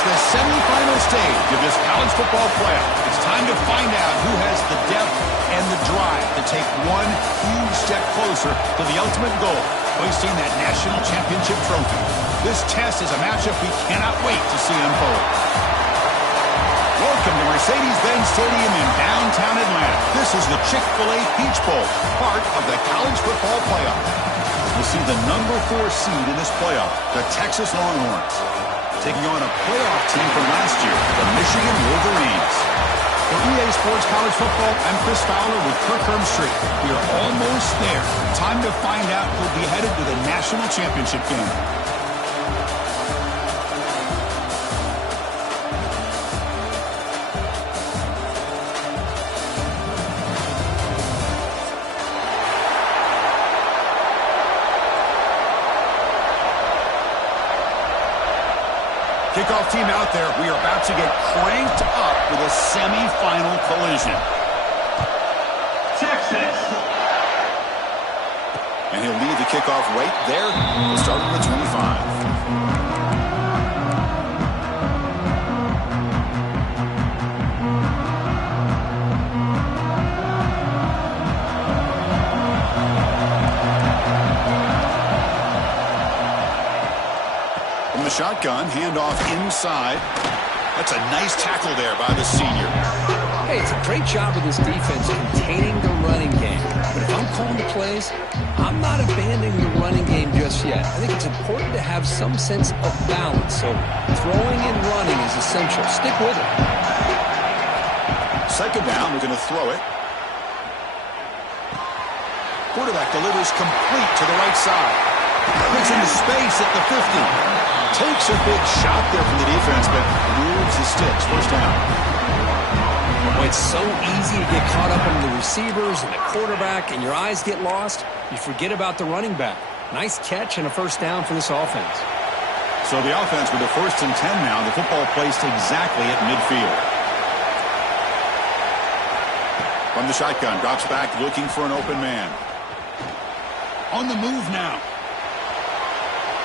reached the semifinal stage of this college football playoff. It's time to find out who has the depth and the drive to take one huge step closer to the ultimate goal, hoisting that national championship trophy. This test is a matchup we cannot wait to see unfold. Welcome to Mercedes-Benz Stadium in downtown Atlanta. This is the Chick-fil-A Peach Bowl, part of the college football playoff. We'll see the number 4 seed in this playoff, the Texas Longhorns, taking on a playoff team from last year, the Michigan Wolverines. For EA Sports College Football, I'm Chris Fowler with Kirk Herbstreit. We are almost there. Time to find out who'll be headed to the national championship game. Kickoff team out there. We are about to get cranked up with a semi-final collision. Texas. And he'll lead the kickoff right there. We'll start with the 25. Shotgun, handoff inside. That's a nice tackle there by the senior. Hey, it's a great job of this defense containing the running game. But if I'm calling the plays, I'm not abandoning the running game just yet. I think it's important to have some sense of balance. So throwing and running is essential. Stick with it. Second down, we're going to throw it. Quarterback delivers complete to the right side. Gets into space at the 50. Takes a big shot there from the defense, but moves the sticks. First down. Well, it's so easy to get caught up in the receivers and the quarterback, and your eyes get lost. You forget about the running back. Nice catch and a first down for this offense. So the offense with a 1st and 10 now. The football placed exactly at midfield. From the shotgun, drops back looking for an open man. On the move now.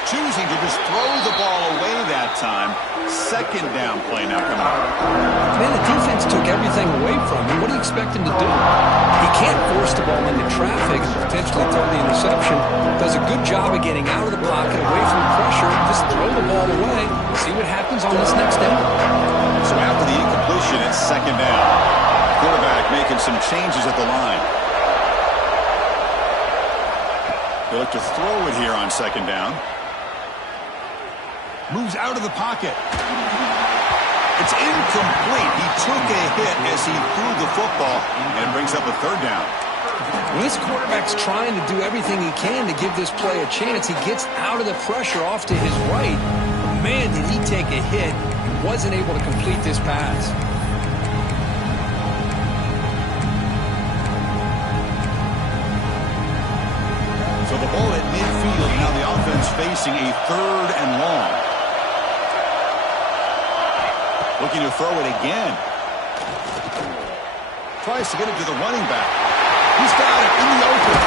Choosing to just throw the ball away that time. Second down play now coming up. Man, the defense took everything away from him. What do you expect him to do? He can't force the ball into traffic and potentially throw the interception. Does a good job of getting out of the pocket, away from the pressure. Just throw the ball away. See what happens on this next down. So after the incompletion, it's second down. Quarterback making some changes at the line. They look to throw it here on second down. Moves out of the pocket. It's incomplete. He took a hit as he threw the football and brings up a third down. When this quarterback's trying to do everything he can to give this play a chance, he gets out of the pressure off to his right. Man, did he take a hit. He wasn't able to complete this pass. So the ball at midfield. Now the offense facing a 3rd and long. Looking to throw it again. Tries to get it to the running back. He's got it in the open.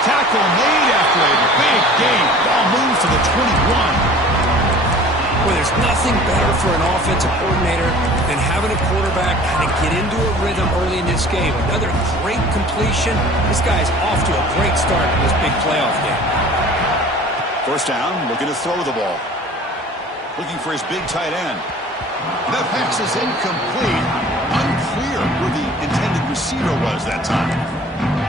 Tackle made after a big gain. Ball moves to the 21. Well, there's nothing better for an offensive coordinator than having a quarterback kind of get into a rhythm early in this game. Another great completion. This guy's off to a great start in this big playoff game. First down, looking to throw the ball. Looking for his big tight end. The pass is incomplete. Unclear who the intended receiver was that time.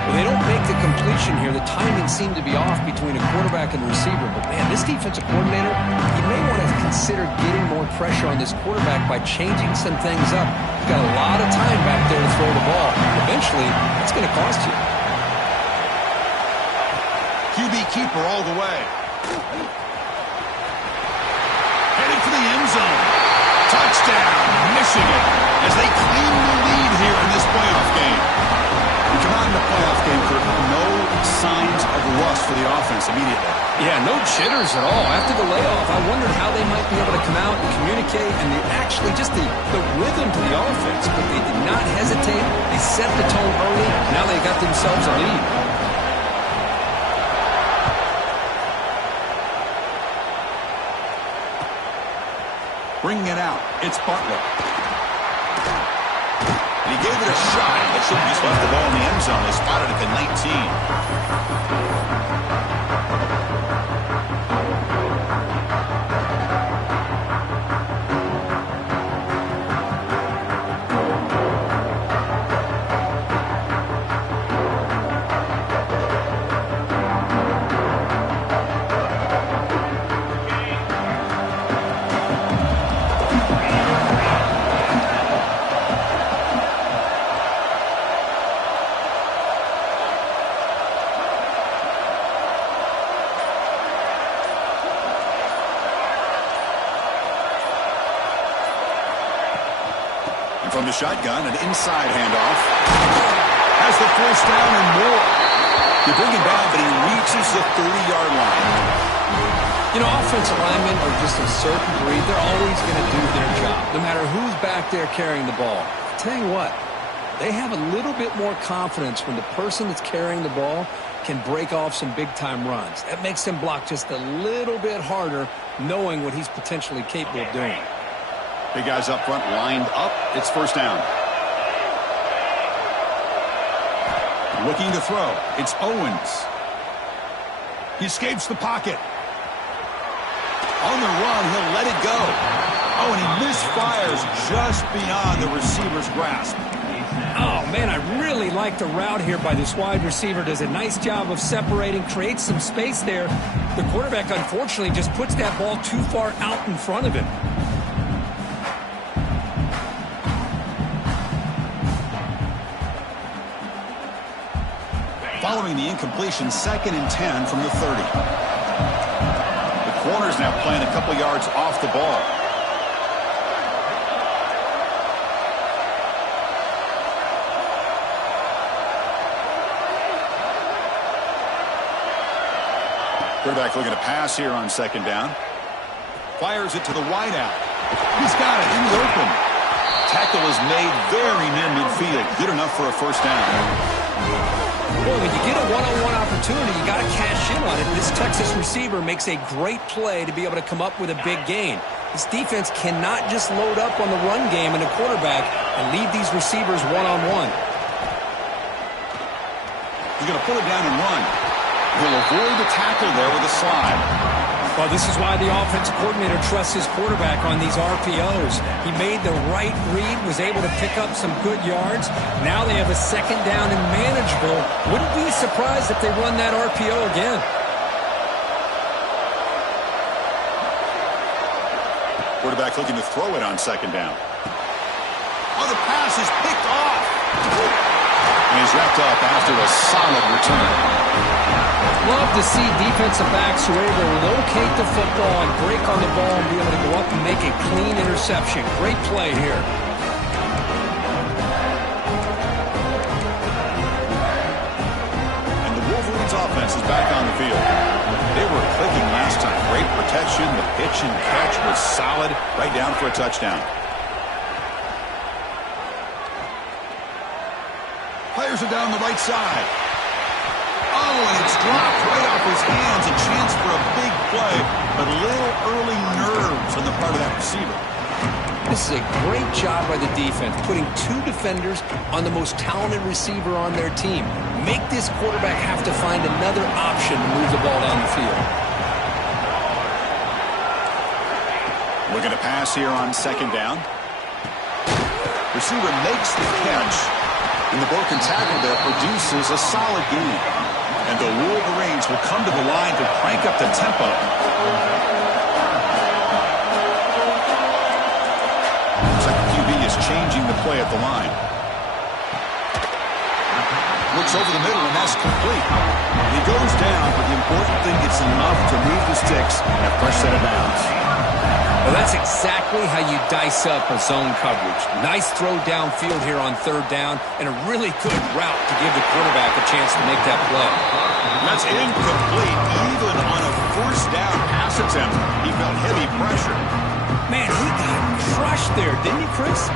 Well, they don't make the completion here. The timing seemed to be off between a quarterback and receiver. But, man, this defensive coordinator, he may want to consider getting more pressure on this quarterback by changing some things up. You've got a lot of time back there to throw the ball. Eventually, it's going to cost you. QB keeper all the way. Headed for the end zone. Touchdown, Michigan, as they claim the lead here in this playoff game. We come out in the playoff game, Kirk, no signs of rust for the offense immediately. Yeah, no jitters at all. After the layoff, I wondered how they might be able to come out and communicate and actually just the rhythm to the offense. But they did not hesitate. They set the tone early. Now they got themselves a lead. Bringing it out, it's Butler. And he gave it a shot. They shouldn't just left the ball in the end zone. They spotted it at the 19. From the shotgun, an inside handoff. Has the first down and more. They bring him down, but he reaches the 30-yard line. You know, offensive linemen are just a certain breed. They're always going to do their job, no matter who's back there carrying the ball. I'll tell you what, they have a little bit more confidence when the person that's carrying the ball can break off some big-time runs. That makes them block just a little bit harder, knowing what he's potentially capable of doing. Big guys up front lined up. It's first down. Looking to throw. It's Owens. He escapes the pocket. On the run, he'll let it go. Oh, and he misfires just beyond the receiver's grasp. Oh, man, I really like the route here by this wide receiver. Does a nice job of separating, creates some space there. The quarterback, unfortunately, just puts that ball too far out in front of him. Following the incompletion, 2nd and 10 from the 30. The corner's now playing a couple yards off the ball. Quarterback looking to pass here on 2nd down. Fires it to the wideout. He's got it. He's open. Tackle is made very near midfield. Good enough for a first down. Well, when you get a one-on-one opportunity, you got to cash in on it. This Texas receiver makes a great play to be able to come up with a big gain. This defense cannot just load up on the run game and the quarterback and leave these receivers one-on-one. He's going to pull it down and run. He'll avoid the tackle there with a slide. Well, this is why the offensive coordinator trusts his quarterback on these RPOs. He made the right read, was able to pick up some good yards. Now they have a 2nd down and manageable. Wouldn't be surprised if they run that RPO again. Quarterback looking to throw it on 2nd down. Oh, the pass is picked off. And he's wrapped up after a solid return. Love to see defensive backs who are able to locate the football and break on the ball and be able to go up and make a clean interception. Great play here. And the Wolverines offense is back on the field. They were clicking last time. Great protection. The pitch and catch was solid. Right down for a touchdown. Fires it down the right side. Oh, and it's dropped right off his hands. A chance for a big play, but a little early nerves on the part of that receiver. This is a great job by the defense, putting 2 defenders on the most talented receiver on their team. Make this quarterback have to find another option to move the ball down the field. Looking to pass here on 2nd down. Receiver makes the catch, and the broken tackle there produces a solid gain. And the Wolverines will come to the line to crank up the tempo. Looks like the QB is changing the play at the line. Looks over the middle, and that's complete. He goes down, but the important thing, it's enough to move the sticks and a fresh set of downs. Well, that's exactly how you dice up a zone coverage. Nice throw downfield here on 3rd down, and a really good route to give the quarterback a chance to make that play. That's incomplete. Even on a 1st down pass attempt, he felt heavy pressure. Man, he got crushed there, didn't he, Chris?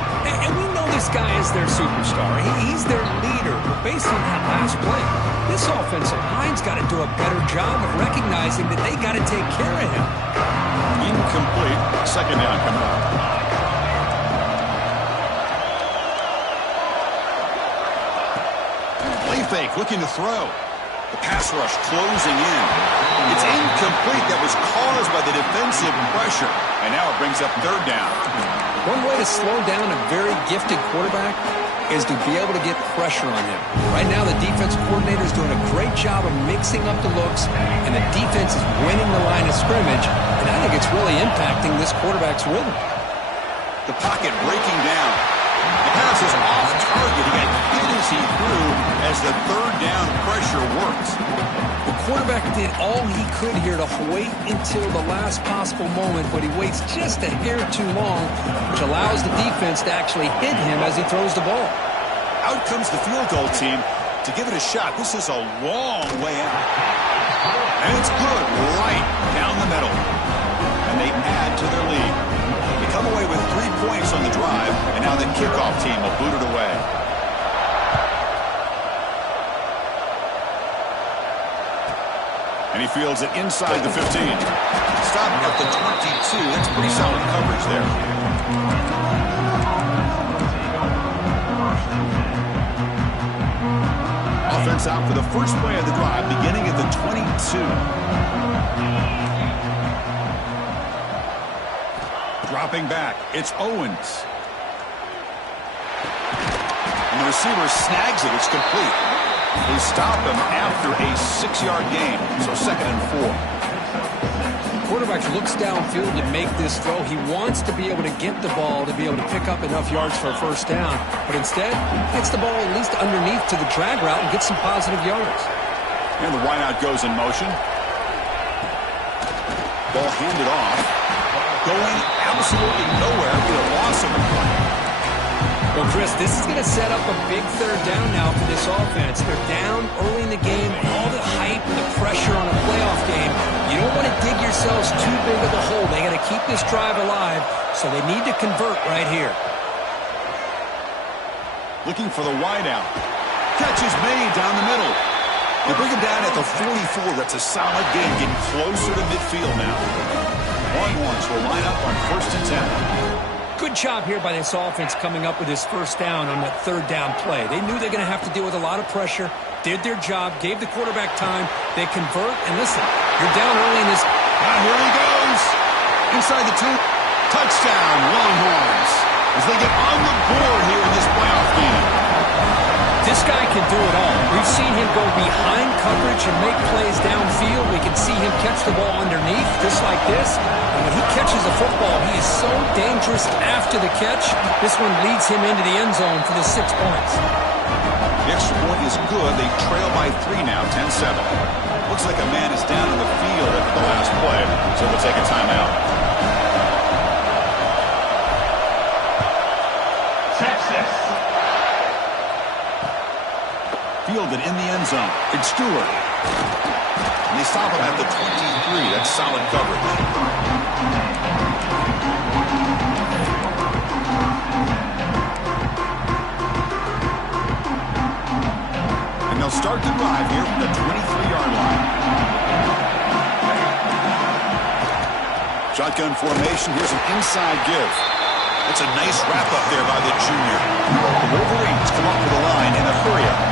And we know this guy is their superstar. He's their leader. But based on that last play, this offensive line's got to do a better job of recognizing that they got to take care of him. Incomplete. 2nd down coming up. fake, looking to throw. The pass rush closing in. It's incomplete. That was caused by the defensive pressure. And now it brings up third down. One way to slow down a very gifted quarterback is to be able to get pressure on him. Right now, the defensive coordinator is doing a great job of mixing up the looks, and the defense is winning the line of scrimmage, and I think it's really impacting this quarterback's rhythm. The pocket breaking down. The pass is off target. He got hit as he threw as the third down pressure works. The quarterback did all he could here to wait until the last possible moment, but he waits just a hair too long, which allows the defense to actually hit him as he throws the ball. Out comes the field goal team to give it a shot. This is a long way out. And it's good right down the middle. And they add to their lead. They come away with 3 points on the drive, and now the kickoff team will boot it away. And he fields it inside the 15. Stop at the 22. That's pretty solid coverage there. Offense out for the first play of the drive, beginning at the 22. Dropping back, it's Owens. And the receiver snags it. It's complete. They stop him after a 6-yard gain, so 2nd and 4. The quarterback looks downfield to make this throw. He wants to be able to get the ball to be able to pick up enough yards for a first down, but instead gets the ball at least underneath to the drag route and gets some positive yards. And the wideout goes in motion. Ball handed off. Going absolutely nowhere with a loss of a play. Well, Chris, this is going to set up a big third down now for this offense. They're down early in the game, all the hype, the pressure on a playoff game. You don't want to dig yourselves too big of a hole. They got to keep this drive alive, so they need to convert right here. Looking for the wideout. Catch is made down the middle. They bring him down at the 44. That's a solid gain, getting closer to midfield now. Longhorns will line up on 1st and 10. Good job here by this offense coming up with his first down on that third down play. They knew they're going to have to deal with a lot of pressure, did their job, gave the quarterback time. They convert, and listen, you're down early in this. Here he goes. Inside the 2. Touchdown, Longhorns, as they get on the board here in this playoff game. This guy can do it all. We've seen him go behind coverage and make plays downfield. We can see him catch the ball underneath, just like this. And when he catches the football, he is so dangerous after the catch. This one leads him into the end zone for the 6 points. The extra point is good. They trail by 3 now, 10-7. Looks like a man is down in the field after the last play, so they'll take a timeout. Texas. Fielded in the end zone. It's Stewart. And they stop him at the 23. That's solid coverage. And they'll start the drive here from the 23-yard line. Shotgun formation. Here's an inside give. That's a nice wrap-up there by the junior. The Wolverines come up to the line in a hurry-up.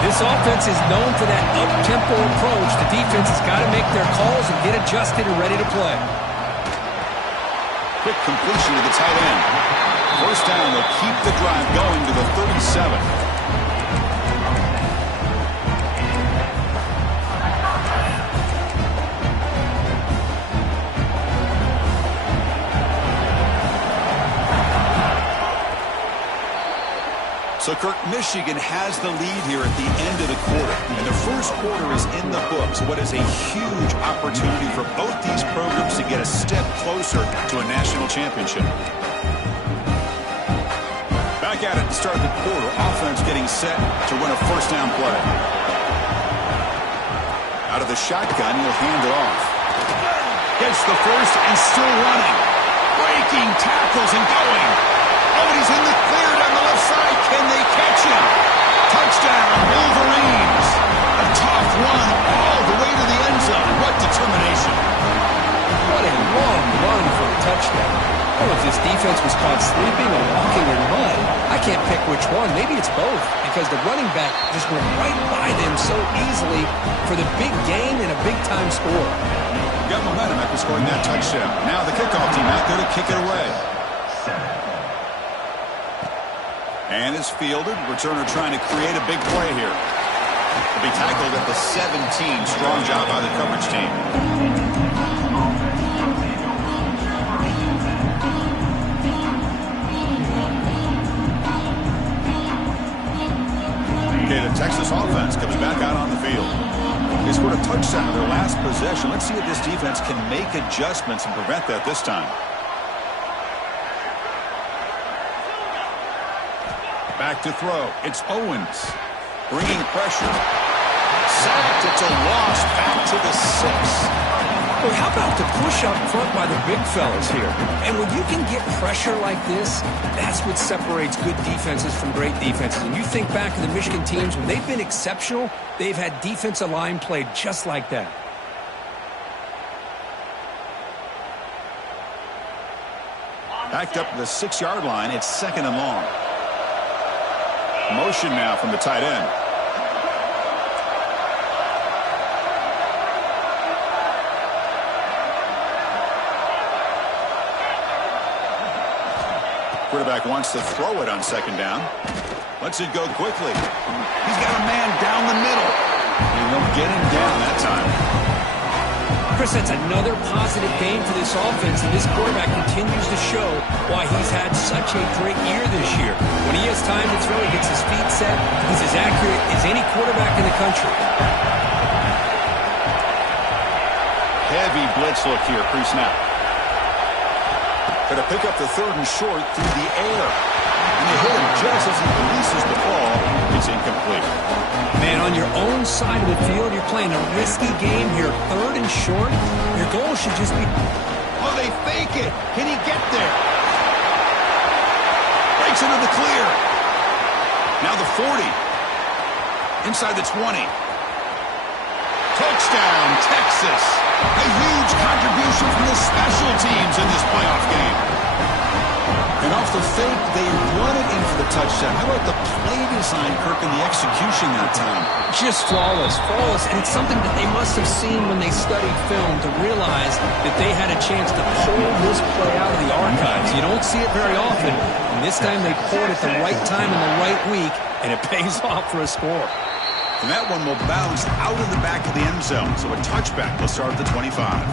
This offense is known for that up-tempo approach. The defense has got to make their calls and get adjusted and ready to play. Quick completion to the tight end. First down, they'll keep the drive going to the 37. So, Kirk, Michigan has the lead here at the end of the quarter. And the first quarter is in the books. What is a huge opportunity for both these programs to get a step closer to a national championship. Back at it to start the quarter. Offense getting set to run a first down play. Out of the shotgun, he'll hand it off. Gets the first and still running. Breaking tackles and going. Oh, and he's in the clear down the left side. Can they catch him? Touchdown, Wolverines. A tough run all the way to the end zone. What determination. What a long run for a touchdown. Oh, if this defense was caught sleeping or walking in mud. I can't pick which one. Maybe it's both, because the running back just went right by them so easily for the big gain and a big-time score. Got momentum after scoring that touchdown. Now the kickoff team out there to kick it away. And is fielded. Returner trying to create a big play here. Will be tackled at the 17. Strong job by the coverage team. Okay, the Texas offense comes back out on the field. They scored a touchdown in their last possession. Let's see if this defense can make adjustments and prevent that this time. Back to throw. It's Owens. Bringing pressure. Sacked. It's a loss. Back to the 6. Well, how about the push up front by the big fellas here? And when you can get pressure like this, that's what separates good defenses from great defenses. And you think back to the Michigan teams, when they've been exceptional, they've had defensive line played just like that. Backed up to the 6-yard line. It's 2nd and long. Motion now from the tight end. Quarterback wants to throw it on 2nd down. Lets it go quickly. He's got a man down the middle. And they'll get him down that time. Chris, that's another positive game for this offense, and this quarterback continues to show why he's had such a great year this year. When he has time to throw, he gets his feet set. He's as accurate as any quarterback in the country. Heavy blitz look here, pre-snap. Going to pick up the 3rd and short through the air. And they hit him just as he releases the ball. It's incomplete. Man, on your own side of the field, you're playing a risky game here. 3rd and short, your goal should just be... Oh, they fake it. Can he get there? Breaks into the clear. Now the 40. Inside the 20. Touchdown, Texas. A huge contribution from the special teams in this playoff game. And off the fake, they run it in for the touchdown. How about the play design, Kirk, and the execution that time? Just flawless, flawless. And it's something that they must have seen when they studied film to realize that they had a chance to pull this play out of the archives. You don't see it very often. And this time they pulled it at the right time in the right week, and it pays off for a score. And that one will bounce out of the back of the end zone. So a touchback will start at the 25.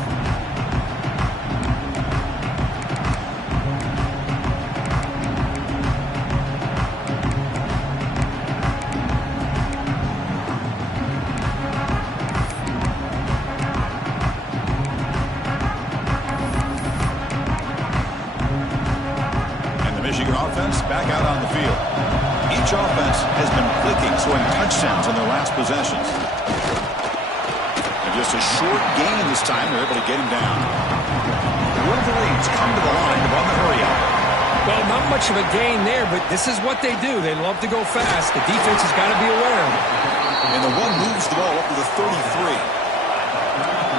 Michigan offense back out on the field. Each offense has been clicking, scoring touchdowns on their last possessions. And just a short gain this time, they're able to get him down. The Wolverines come to the line to run the hurry-up. Well, not much of a gain there, but this is what they do. They love to go fast. The defense has got to be aware. And the one moves the ball up to the 33.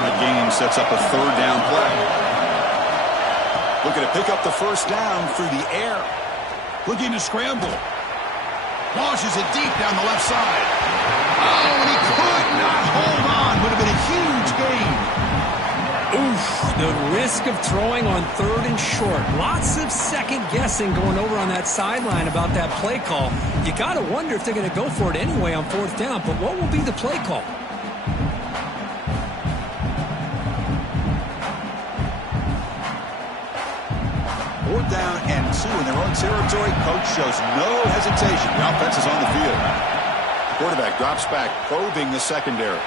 That gain sets up a 3rd down play. Looking to pick up the 1st down through the air. Looking to scramble. Launches it deep down the left side. Oh, and he could not hold on. Would have been a huge gain. Oof, the risk of throwing on 3rd and short. Lots of second guessing going over on that sideline about that play call. You got to wonder if they're going to go for it anyway on 4th down, but what will be the play call? Down and 2 in their own territory. Coach shows no hesitation. The offense is on the field. Quarterback drops back, probing the secondary.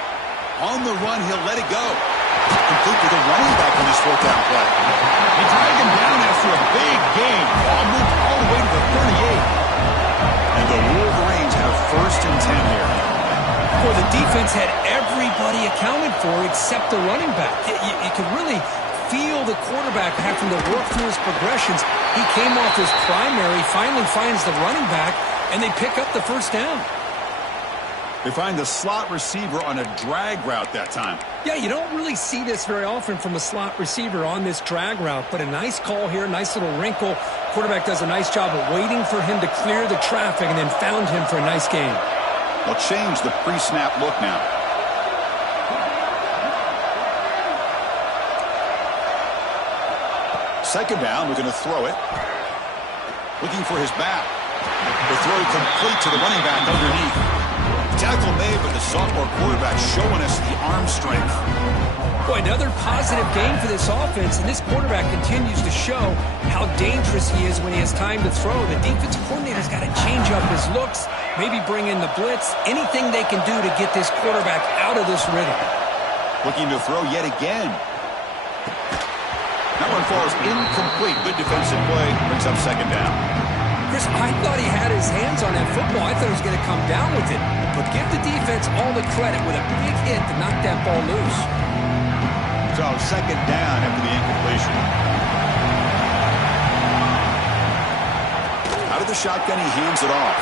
On the run, he'll let it go. Complete with a running back on this 4th down play. He dragged him down after a big gain. Ball moved all the way to the 38. And the Wolverines have 1st and 10 here. Well, the defense had everybody accounted for except the running back. You could really feel the quarterback having to work through his progressions. He came off his primary, finally finds the running back, and they pick up the 1st down. They find the slot receiver on a drag route that time. Yeah, you don't really see this very often from a slot receiver on this drag route, but a nice call here, nice little wrinkle. Quarterback does a nice job of waiting for him to clear the traffic and then found him for a nice gain. They'll change the pre-snap look now. Second down, we're going to throw it. Looking for his back. The throw complete to the running back underneath. Tackle made, but the sophomore quarterback showing us the arm strength. Boy, another positive game for this offense, and this quarterback continues to show how dangerous he is when he has time to throw. The defensive coordinator's got to change up his looks, maybe bring in the blitz, anything they can do to get this quarterback out of this rhythm. Looking to throw yet again. That one falls incomplete. Good defensive play. Brings up second down. Chris, I thought he had his hands on that football. I thought he was going to come down with it. But give the defense all the credit with a big hit to knock that ball loose. So second down after the incompletion. Out of the shotgun, he hands it off.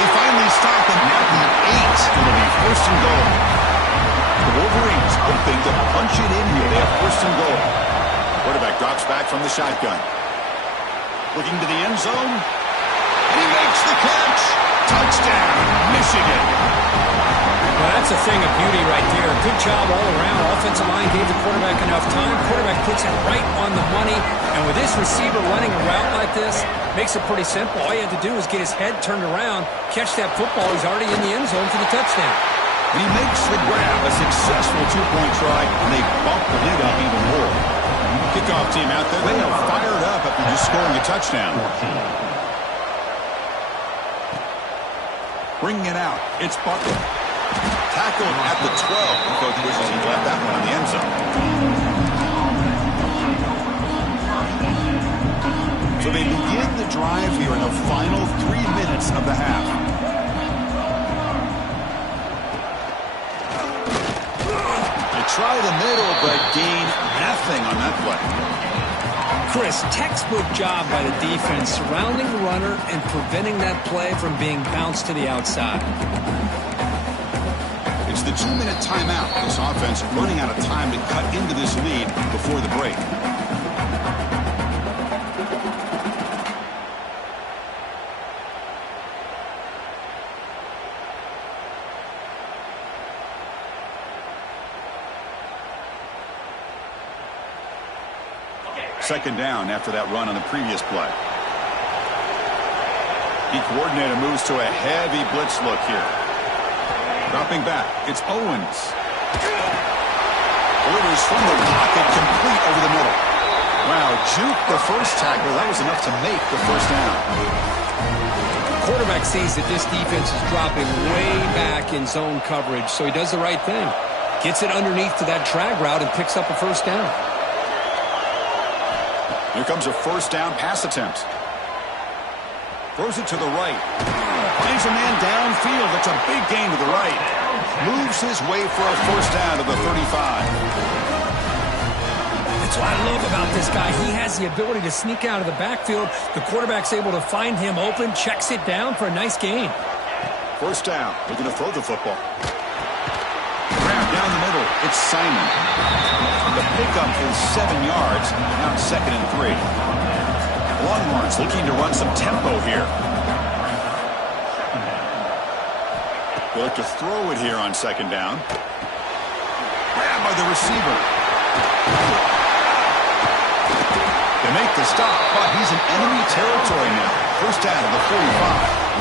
They finally stop him at the 8. It'll be first and goal. The Wolverines hoping to punch it in here. They have first and goal. Quarterback drops back from the shotgun. Looking to the end zone. And he makes the catch. Touchdown, Michigan. Well, that's a thing of beauty right there. Good job all around. Offensive line gave the quarterback enough time. Quarterback puts it right on the money. And with this receiver running a route like this, makes it pretty simple. All you have to do is get his head turned around, catch that football. He's already in the end zone for the touchdown. And he makes the grab, a successful two-point try, and they bump the lead up even more. Kickoff team out there, they are fired up after just scoring a touchdown. Bringing it out, it's Butler. Tackled at the 12. The coach wishes he left that one in the end zone. So they begin the drive here in the final 3 minutes of the half. Try the middle, but gain nothing on that play. Chris, textbook job by the defense, surrounding the runner and preventing that play from being bounced to the outside. It's the 2-minute timeout. This offense running out of time to cut into this lead before the break. Second down after that run on the previous play. The coordinator moves to a heavy blitz look here. Dropping back, it's Owens. Delivers from the pocket, complete over the middle. Wow, juke the first tackle. That was enough to make the first down. Quarterback sees that this defense is dropping way back in zone coverage, so he does the right thing. Gets it underneath to that drag route and picks up a first down. Here comes a first down pass attempt. Throws it to the right. Finds a man downfield. That's a big gain to the right. Moves his way for a first down to the 35. That's what I love about this guy. He has the ability to sneak out of the backfield. The quarterback's able to find him open, checks it down for a nice gain. First down. We're going to throw the football. Grab down the middle. It's Simon. The pickup is 7 yards. Now it's 2nd and 3. Longhorns looking to run some tempo here. They look to throw it here on second down. Grab by the receiver. They make the stop, but he's in enemy territory now. First down to the 45.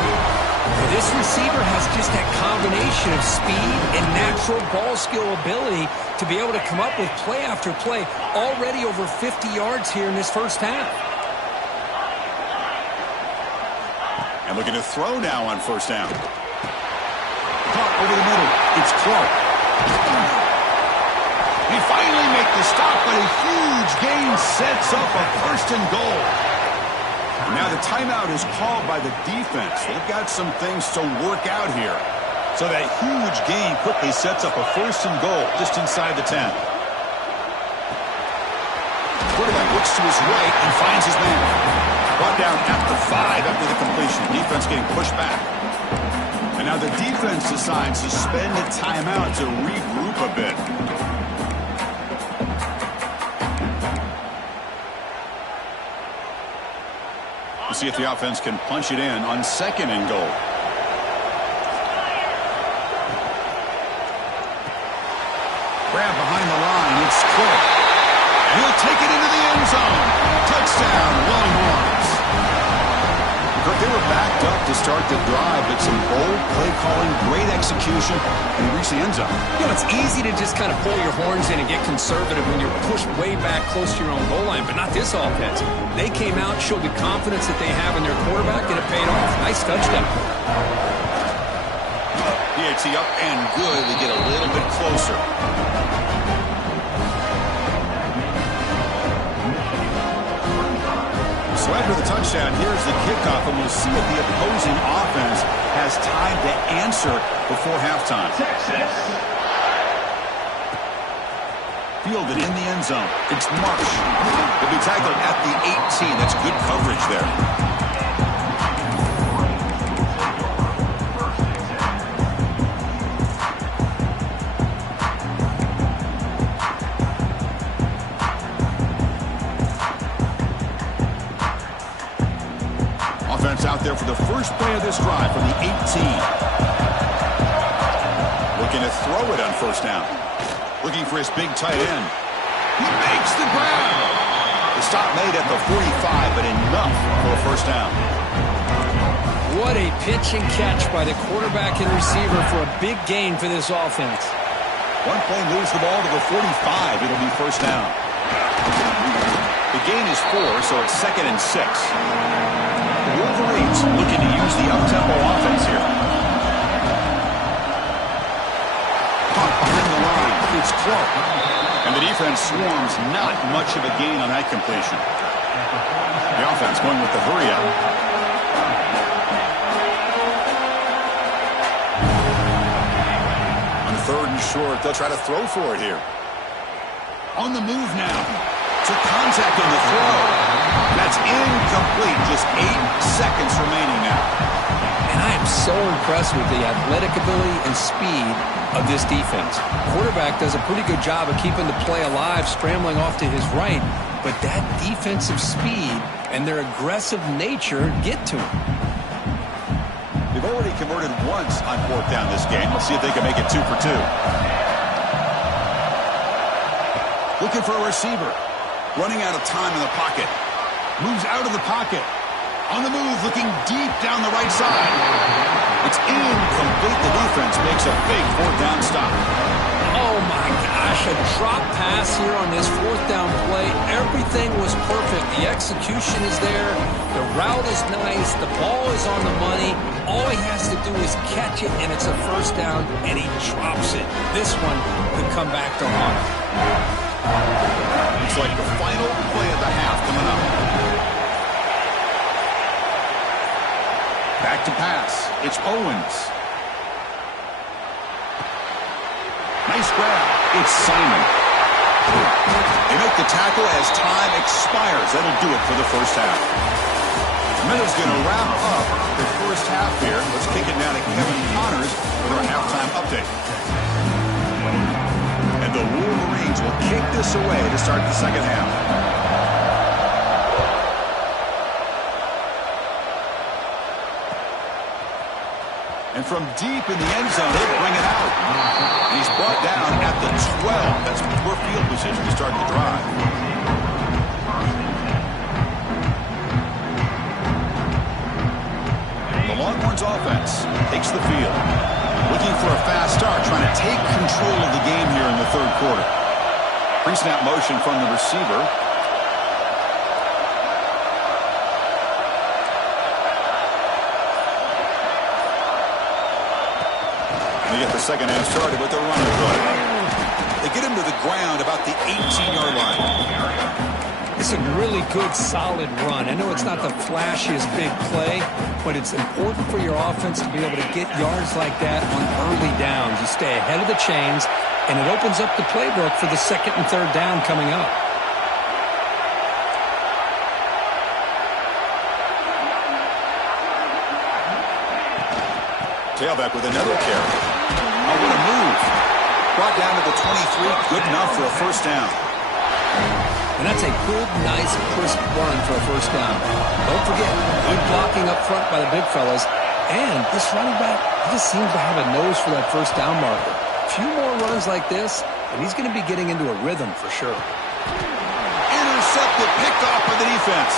This receiver has just that combination of speed and natural ball skill ability to be able to come up with play after play. Already over 50 yards here in this first half. And looking to throw now on first down. Caught over the middle. It's Clark. He finally makes the stop, but a huge gain sets up a first and goal. Now the timeout is called by the defense. They've got some things to work out here. So that huge gain quickly sets up a first and goal just inside the 10. Quarterback looks to his right and finds his man. Brought down at the 5 after the completion. Defense getting pushed back. And And now the defense decides to spend a timeout to regroup a bit. We'll see if the offense can punch it in on 2nd and goal. Grab behind the line. It's Clark. And he'll take it into the end zone. Touchdown, Longhorns. Kirk, they were backed up to start the drive, but some bold play calling, great execution, and reach the end zone. You know, it's easy to just kind of pull your horns in and get conservative when you're pushed way back close to your own goal line, but not this offense. They came out, showed the confidence that they have in their quarterback, and it paid off. Nice touchdown. PAT up and good to get a little bit closer. So after the touchdown, here's the kickoff, and we'll see if the opposing offense has time to answer before halftime. Texas. Fielded in the end zone. It's Marsh. He'll be tackled at the 18. That's good coverage there. Out there for the first play of this drive from the 18. Looking to throw it on 1st down. Looking for his big tight end. He makes the grab. The stop made at the 45, but enough for a 1st down. What a pitch and catch by the quarterback and receiver for a big gain for this offense. One play moves the ball to the 45. It'll be 1st down. The gain is 4, so it's 2nd and 6. Wolverines looking to use the up-tempo offense here. Punt behind the line. It's Clark. And the defense swarms. Not much of a gain on that completion. The offense going with the hurry up. On 3rd and short, they'll try to throw for it here. On the move now. To contact on the throw. That's incomplete. Just 8 seconds remaining now. And I am so impressed with the athletic ability and speed of this defense. Quarterback does a pretty good job of keeping the play alive, scrambling off to his right. But that defensive speed and their aggressive nature get to him. They've already converted once on 4th down this game. Let's see if they can make it 2 for 2. Looking for a receiver. Running out of time in the pocket. Moves out of the pocket. On the move, looking deep down the right side. It's incomplete. The defense makes a big 4th down stop. Oh, my gosh. A drop pass here on this 4th down play. Everything was perfect. The execution is there. The route is nice. The ball is on the money. All he has to do is catch it, and it's a 1st down, and he drops it. This one could come back to haunt him. Looks like the final play of the half coming up. Back to pass. It's Owens. Nice grab. It's Simon. They make the tackle as time expires. That'll do it for the 1st half. Miller's going to wrap up the 1st half here. Let's kick it now to Kevin Connors with our halftime update. And the Wolverines will kick this away to start the 2nd half. And from deep in the end zone, he'll bring it out. And he's brought down at the 12. That's poor field position to start the drive. The Longhorns offense takes the field. Looking for a fast start, trying to take control of the game here in the 3rd quarter. Pre-snap motion from the receiver. They get the 2nd half started with a running play. They get him to the ground about the 18-yard line. It's a really good, solid run. I know it's not the flashiest big play, but it's important for your offense to be able to get yards like that on early downs. You stay ahead of the chains, and it opens up the playbook for the 2nd and 3rd down coming up. tailback with another carry. Oh, what a move. Brought down to the 23. Good enough for a first down. And that's a good, nice, crisp run for a first down. Don't forget, good blocking up front by the big fellas. And this running back, he just seems to have a nose for that first down marker. A few more runs like this, and he's going to be getting into a rhythm for sure. Intercepted, picked off by the defense.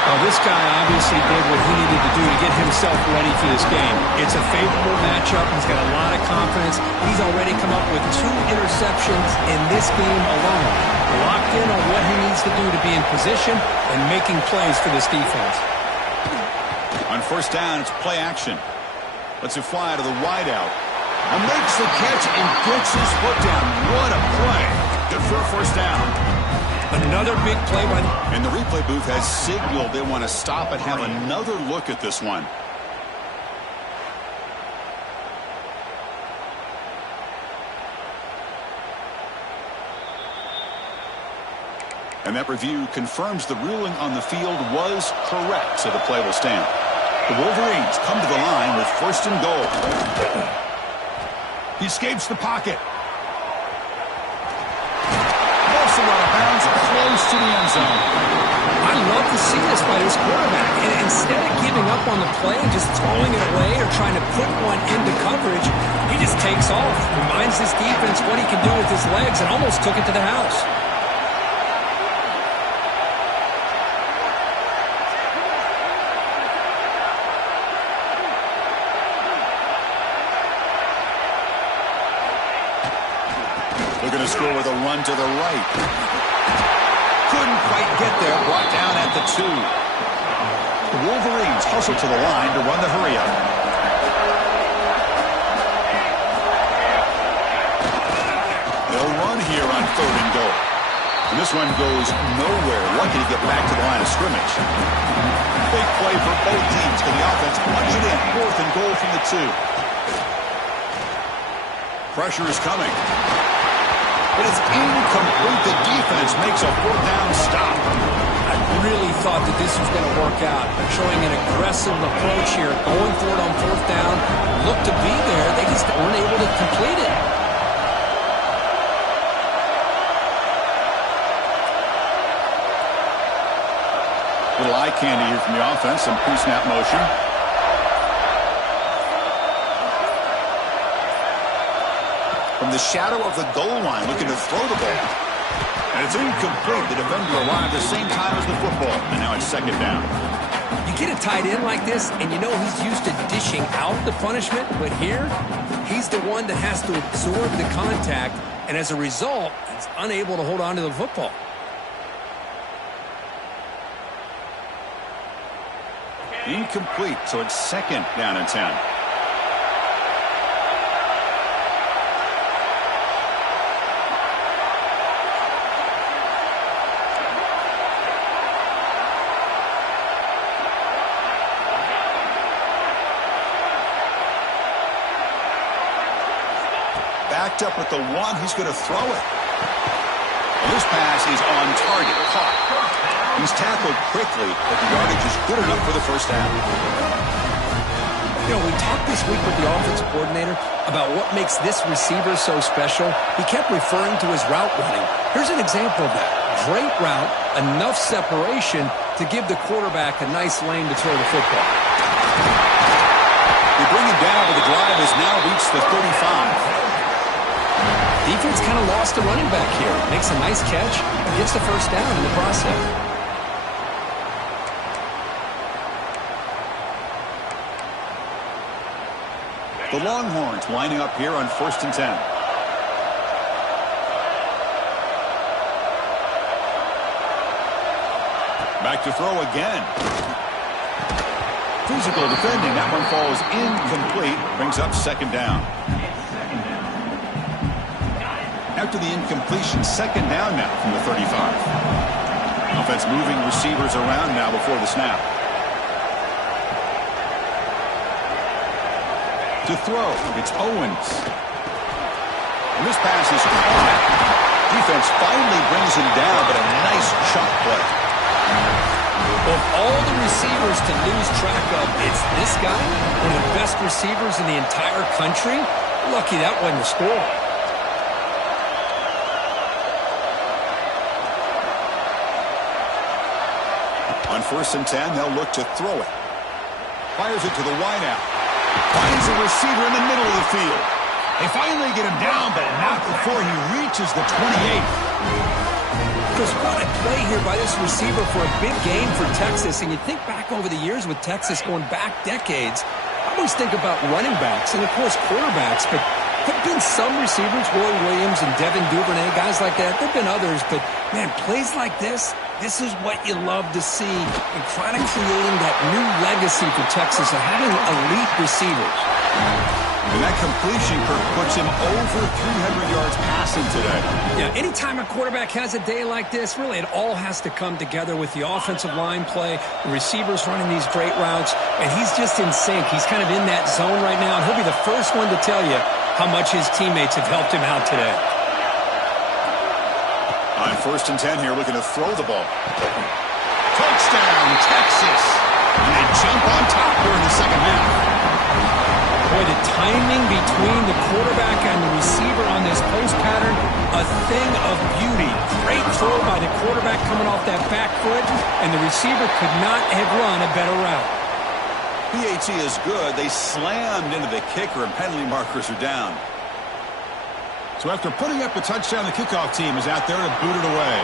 Well, this guy obviously did what he needed to do to get himself ready for this game. It's a favorable matchup. He's got a lot of confidence. He's already come up with 2 interceptions in this game alone. Locked in on what he needs to do to be in position and making plays for this defense. On first down, it's play action. Lets it fly to the wideout. And makes the catch and gets his foot down. What a play. Good for a first down. Another big play by... And the replay booth has signaled they want to stop and have another look at this one. And that review confirms the ruling on the field was correct, so the play will stand. The Wolverines come to the line with first and goal. He escapes the pocket. Also out of bounds, close to the end zone. I love to see this by this quarterback. And instead of giving up on the play and just throwing it away or trying to put one into coverage, he just takes off, reminds his defense what he can do with his legs, and almost took it to the house. They're going to score with a run to the right. Couldn't quite get there. Brought down at the 2. The Wolverines hustle to the line to run the hurry-up. They'll run here on 3rd and goal. And this one goes nowhere. Lucky to get back to the line of scrimmage. Big play for both teams. Can the offense punch it in? 4th and goal from the 2. Pressure is coming. But it's incomplete. The defense makes a 4th down stop. I really thought that this was going to work out. Showing an aggressive approach here, going for it on 4th down. Looked to be there. They just weren't able to complete it. Little eye candy here from the offense. Some pre-snap motion. From the shadow of the goal line, looking to throw the ball. And it's incomplete. The defender arrived the same time as the football. And now it's 2nd down. You get a tight end like this, and you know he's used to dishing out the punishment. But here, he's the one that has to absorb the contact. And as a result, he's unable to hold on to the football. Incomplete. So it's 2nd down and 10. Backed up with the 1. He's going to throw it. And this pass is on target. Caught. He's tackled quickly, but the yardage is good enough for the first down. You know, we talked this week with the offensive coordinator about what makes this receiver so special. He kept referring to his route running. Here's an example of that. Great route, enough separation to give the quarterback a nice lane to throw the football. They bring him down, but the drive has now reached the 35. Defense kind of lost the running back here. Makes a nice catch and gets the first down in the process. The Longhorns lining up here on 1st and 10. Back to throw again. Physical defending. That one falls incomplete. Brings up 2nd down. After the incompletion, 2nd down now from the 35. Offense moving receivers around now before the snap. To throw, it's Owens. And this pass is caught. Defense finally brings him down, but a nice chunk play. Of all the receivers to lose track of, it's this guy, one of the best receivers in the entire country. Lucky that wasn't a score. On 1st and 10, they'll look to throw it. Fires it to the wideout. Finds a receiver in the middle of the field. They finally get him down, but not before he reaches the 28. Because what a play here by this receiver for a big game for Texas. And you think back over the years with Texas going back decades, I always think about running backs and, of course, quarterbacks. But there have been some receivers, Roy Williams and Devin Duvernay, guys like that. There have been others. But, man, plays like this is what you love to see and kind of creating that new legacy for Texas of having elite receivers. And that completion, Kirk, puts him over 300 yards passing today. Yeah, anytime a quarterback has a day like this, really it all has to come together with the offensive line play, the receivers running these great routes, and he's just in sync. He's kind of in that zone right now, and he'll be the first one to tell you how much his teammates have helped him out today. On 1st and 10 here, looking to throw the ball. Touchdown, Texas! And they jump on top here in the second half. Boy, the timing between the quarterback and the receiver on this post pattern, a thing of beauty. Great throw by the quarterback coming off that back foot, and the receiver could not have run a better route. PAT is good. They slammed into the kicker, and penalty markers are down. So after putting up a touchdown, the kickoff team is out there to boot it away.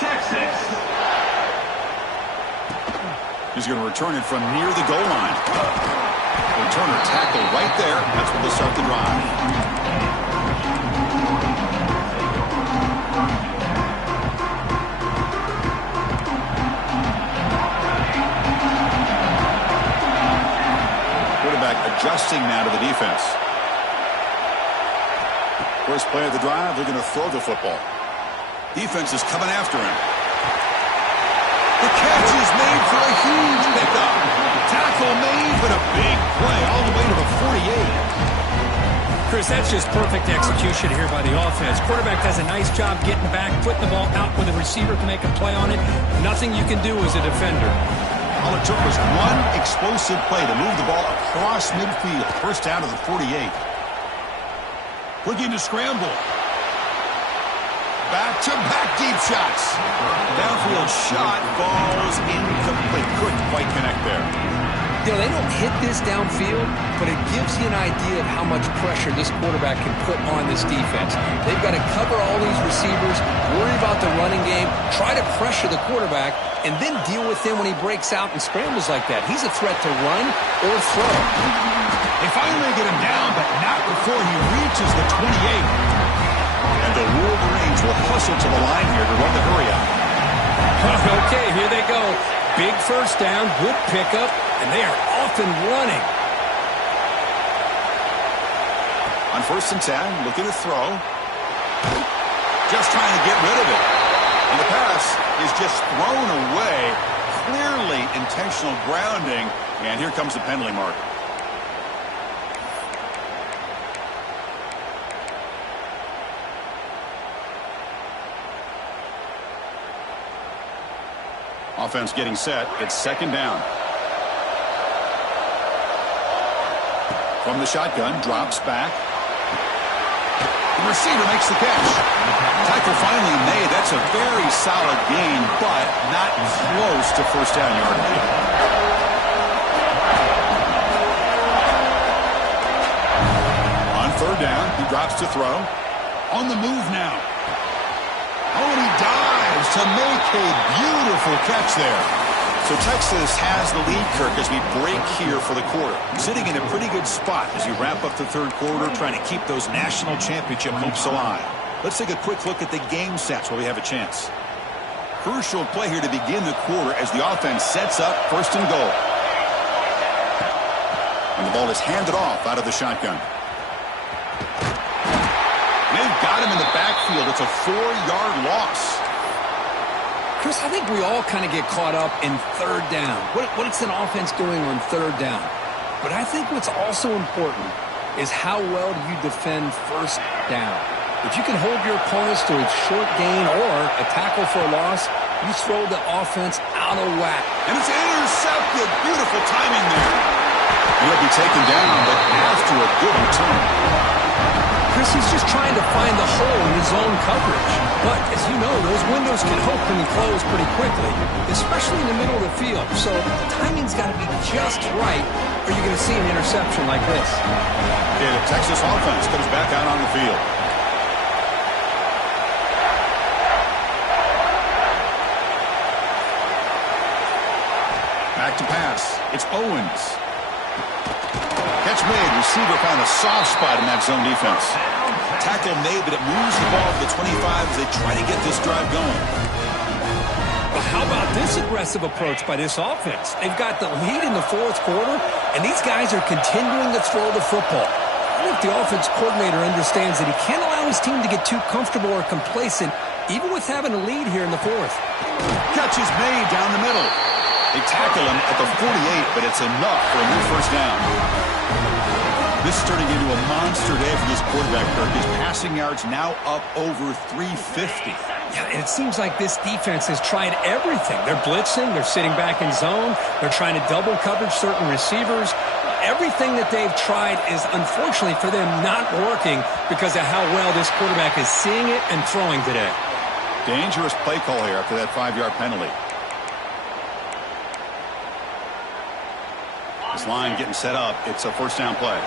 Texas. He's going to return it from near the goal line. Returner tackle right there. That's where they'll start the drive. Adjusting now to the defense. First play of the drive, they're going to throw the football. Defense is coming after him. The catch is made for a huge pickup. Tackle made, but a big play all the way to the 48. Chris, that's just perfect execution here by the offense. Quarterback does a nice job getting back, putting the ball out where the receiver can make a play on it. Nothing you can do as a defender. All it took was one explosive play to move the ball across midfield. First down to the 48. Looking to scramble. Back-to-back deep shots. Downfield shot falls incomplete. Couldn't quite connect there. You know, they don't hit this downfield, but it gives you an idea of how much pressure this quarterback can put on this defense. They've got to cover all these receivers, worry about the running game, try to pressure the quarterback, and then deal with him when he breaks out and scrambles like that. He's a threat to run or throw. They finally get him down, but not before he reaches the 28. And the Wolverines will hustle to the line here to run the hurry up. Okay, here they go. Big first down, good pickup, and they are off and running. On 1st and 10, looking to throw. Just trying to get rid of it. And the pass is just thrown away. Clearly intentional grounding. And here comes the penalty mark. Offense getting set. It's second down. From the shotgun, drops back. The receiver makes the catch. Tackle finally made. That's a very solid gain, but not close to first down yardage. On third down, he drops to throw. On the move now. Oh, and he dives to make a beautiful catch there. So Texas has the lead, Kirk, as we break here for the quarter. Sitting in a pretty good spot as you wrap up the third quarter, trying to keep those national championship hopes alive. Let's take a quick look at the game stats while we have a chance. Crucial play here to begin the quarter as the offense sets up first and goal. And the ball is handed off out of the shotgun. They've got him in the backfield. It's a 4-yard loss. Chris, I think we all kind of get caught up in third down. What is an offense doing on third down? But I think what's also important is how well do you defend first down. If you can hold your opponents to a short gain or a tackle for a loss, you throw the offense out of whack. And it's intercepted. Beautiful timing there. He'll be taken down, but after a good return. Chris, he's just trying to find the hole in his own coverage. But, as you know, those windows can open and close pretty quickly, especially in the middle of the field. So the timing's got to be just right, or you're going to see an interception like this. Okay, the Texas offense comes back out on the field. Back to pass. It's Owens. Catch made. Receiver found a soft spot in that zone defense. Tackle made, but it moves the ball to the 25 as they try to get this drive going. Well, how about this aggressive approach by this offense? They've got the lead in the fourth quarter, and these guys are continuing to throw the football. I think the offense coordinator understands that he can't allow his team to get too comfortable or complacent, even with having a lead here in the fourth. Catch is made down the middle. They tackle him at the 48, but it's enough for a new first down. This is turning into a monster day for this quarterback, Kirk. His passing yards now up over 350. Yeah, and it seems like this defense has tried everything. They're blitzing, they're sitting back in zone, they're trying to double coverage certain receivers. Everything that they've tried is, unfortunately for them, not working because of how well this quarterback is seeing it and throwing today. Dangerous play call here after that 5-yard penalty. This line getting set up. It's a first down play.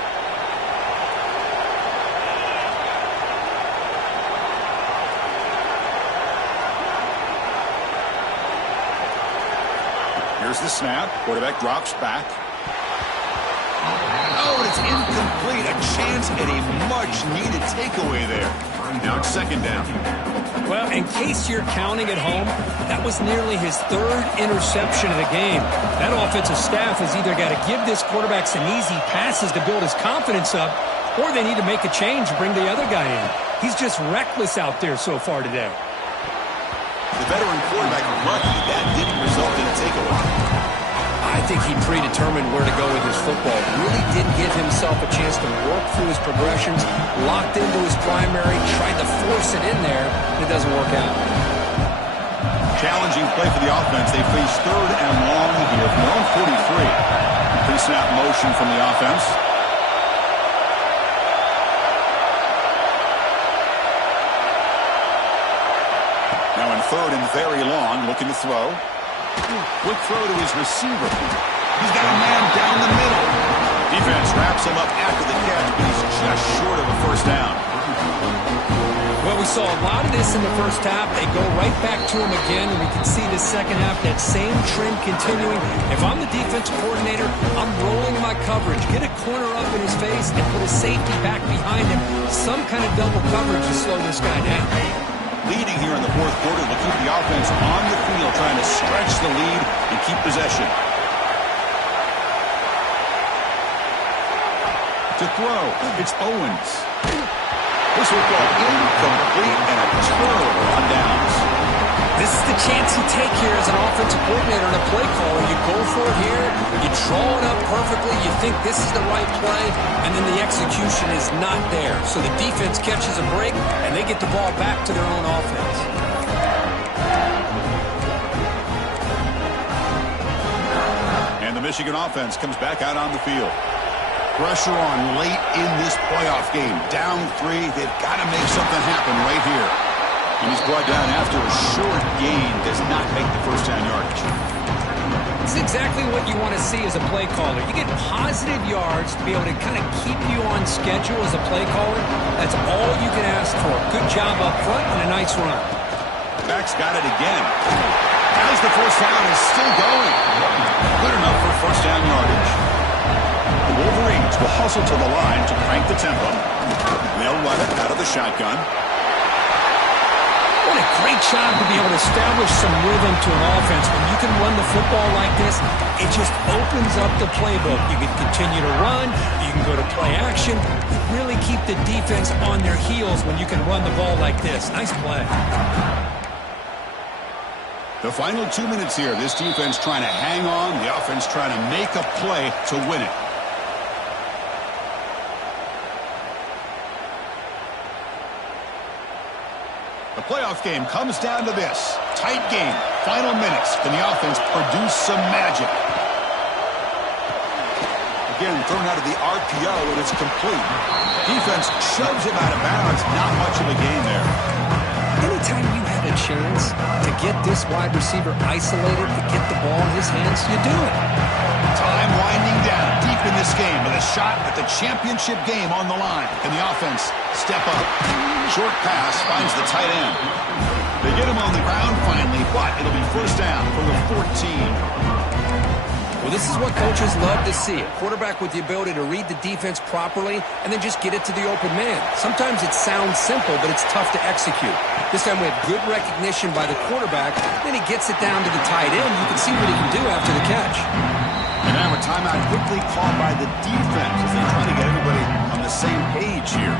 Here's the snap. Quarterback drops back. Oh, it's incomplete. A chance at a much-needed takeaway there. Now it's second down. Well, in case you're counting at home, that was nearly his third interception of the game. That offensive staff has either got to give this quarterback some easy passes to build his confidence up, or they need to make a change and bring the other guy in. He's just reckless out there so far today. The veteran quarterback lucky that didn't result in a takeaway. I think he predetermined where to go with his football. Really didn't give himself a chance to work through his progressions, locked into his primary, tried to force it in there, and it doesn't work out. Challenging play for the offense. They face third and long here from their own 43. Pre-snap motion from the offense. Now in third and very long, looking to throw. Quick throw to his receiver. He's got a man down the middle. Defense wraps him up after the catch, but he's just short of a first down. Well, we saw a lot of this in the first half. They go right back to him again, and we can see the second half, that same trend continuing. If I'm the defensive coordinator, I'm rolling my coverage. Get a corner up in his face and put a safety back behind him. Some kind of double coverage to slow this guy down. Leading here in the fourth quarter will keep the offense on the field, trying to stretch the lead and keep possession. To throw, it's Owens. This will go incomplete and a turnover on downs. This is the chance you take here as an offensive coordinator and a play caller. You go for it here, you draw it up perfectly, you think this is the right play, and then the execution is not there. So the defense catches a break, and they get the ball back to their own offense. And the Michigan offense comes back out on the field. Pressure on late in this playoff game. Down 3, they've got to make something happen right here. And he's brought down after a short gain, does not make the first down yardage. It's exactly what you want to see as a play caller. You get positive yards to be able to kind of keep you on schedule as a play caller. That's all you can ask for. Good job up front and a nice run. Back's got it again. As the first down is still going. Good enough for first down yardage. The Wolverines will hustle to the line to crank the tempo. They'll run it out of the shotgun. What a great job to be able to establish some rhythm to an offense. When you can run the football like this, it just opens up the playbook. You can continue to run. You can go to play action. You really keep the defense on their heels when you can run the ball like this. Nice play. The final 2 minutes here. This defense trying to hang on. The offense trying to make a play to win it. playoff game comes down to this. Tight game. Final minutes. Can the offense produce some magic? Again, thrown out of the RPO, and it's complete. Defense shoves him out of bounds. Not much of a gain there. Anytime you had a chance to get this wide receiver isolated, to get the ball in his hands, you do it. Time winding down deep in this game with a shot at the championship game on the line. Can the offense step up? Short pass finds the tight end. They get him on the ground finally, but it'll be first down from the 14. Well, this is what coaches love to see. A quarterback with the ability to read the defense properly and then just get it to the open man. Sometimes it sounds simple, but it's tough to execute. This time we have good recognition by the quarterback. Then he gets it down to the tight end. You can see what he can do after the catch. And now a timeout quickly called by the defense as they try to get everybody on the same page here.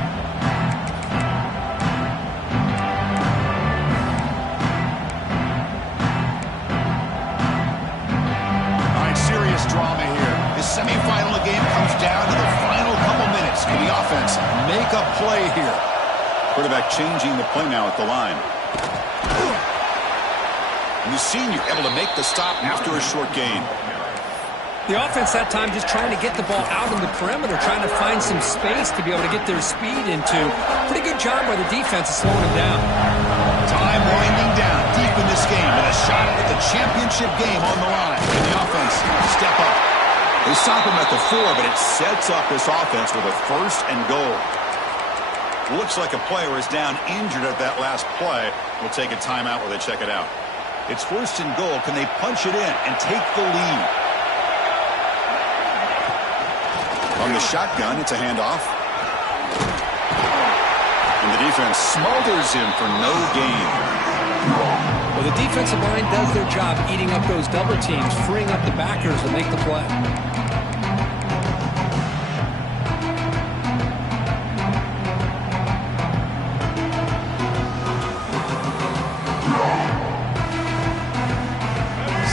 Drama here. The semifinal of the game comes down to the final couple minutes. Can the offense make a play here? Quarterback changing the play now at the line. And the senior able to make the stop after a short gain. The offense that time just trying to get the ball out in the perimeter, trying to find some space to be able to get their speed into. Pretty good job by the defense of slowing them down. Time winding down deep in this game with a shot at the championship game on the line. Can the offense step up? They stop him at the 4, but it sets up this offense with a first and goal. Looks like a player is down injured at that last play. We'll take a timeout while they check it out. It's first and goal. Can they punch it in and take the lead? On the shotgun, it's a handoff. And the defense smothers him for no gain. Well, the defensive line does their job eating up those double teams, freeing up the backers to make the play.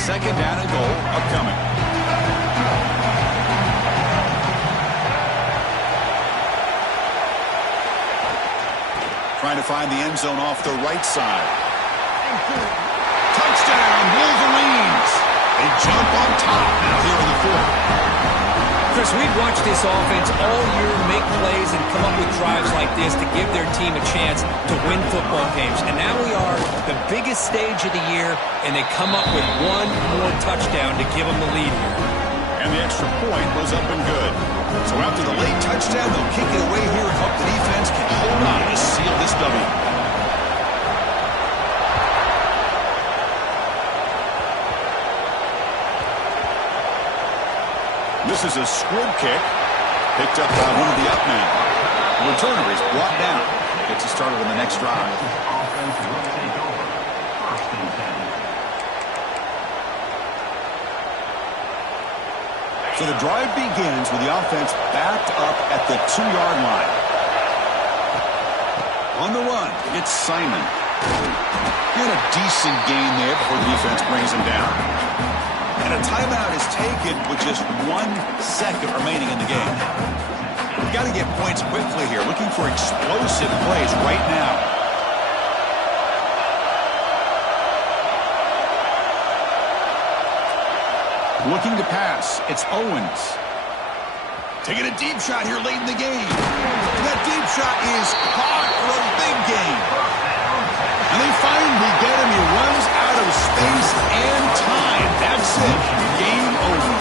Second down and goal upcoming. Trying to find the end zone off the right side. Touchdown, Wolverines. They jump on top now here in the 4th. Chris, we've watched this offense all year make plays and come up with drives like this to give their team a chance to win football games. And now we are the biggest stage of the year, and they come up with one more touchdown to give them the lead here. And the extra point was up and good. So after the late touchdown, they'll kick it away here and hope the defense can hold on to seal this W. This is a squib kick, picked up by one of the up men. The returner is brought down. Gets us started on the next drive. So the drive begins with the offense backed up at the 2-yard line. On the run, it's Simon. Get a decent gain there before the defense brings him down. And a timeout is taken with just 1 second remaining in the game. We've got to get points quickly here. Looking for explosive plays right now. Looking to pass. It's Owens. Taking a deep shot here late in the game. And that deep shot is caught for a big gain. And they finally get him. He runs out of space and time. That's it. Game over.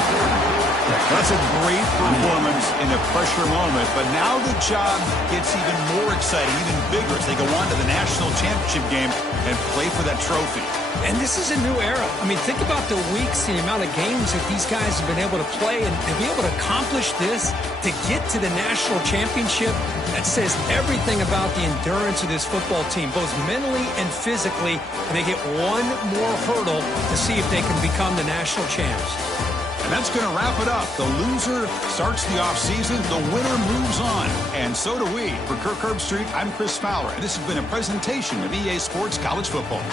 That's a great performance in a pressure moment. But now the job gets even more exciting, even bigger as they go on to the national championship game and play for that trophy. And this is a new era. I mean, think about the weeks, the amount of games that these guys have been able to play, and to be able to accomplish this, to get to the national championship, that says everything about the endurance of this football team, both mentally and physically. And they get one more hurdle to see if they can become the national champs. And that's going to wrap it up. The loser starts the offseason. The winner moves on. And so do we. For Kirk Herbstreit, I'm Chris Fowler. And this has been a presentation of EA Sports College Football.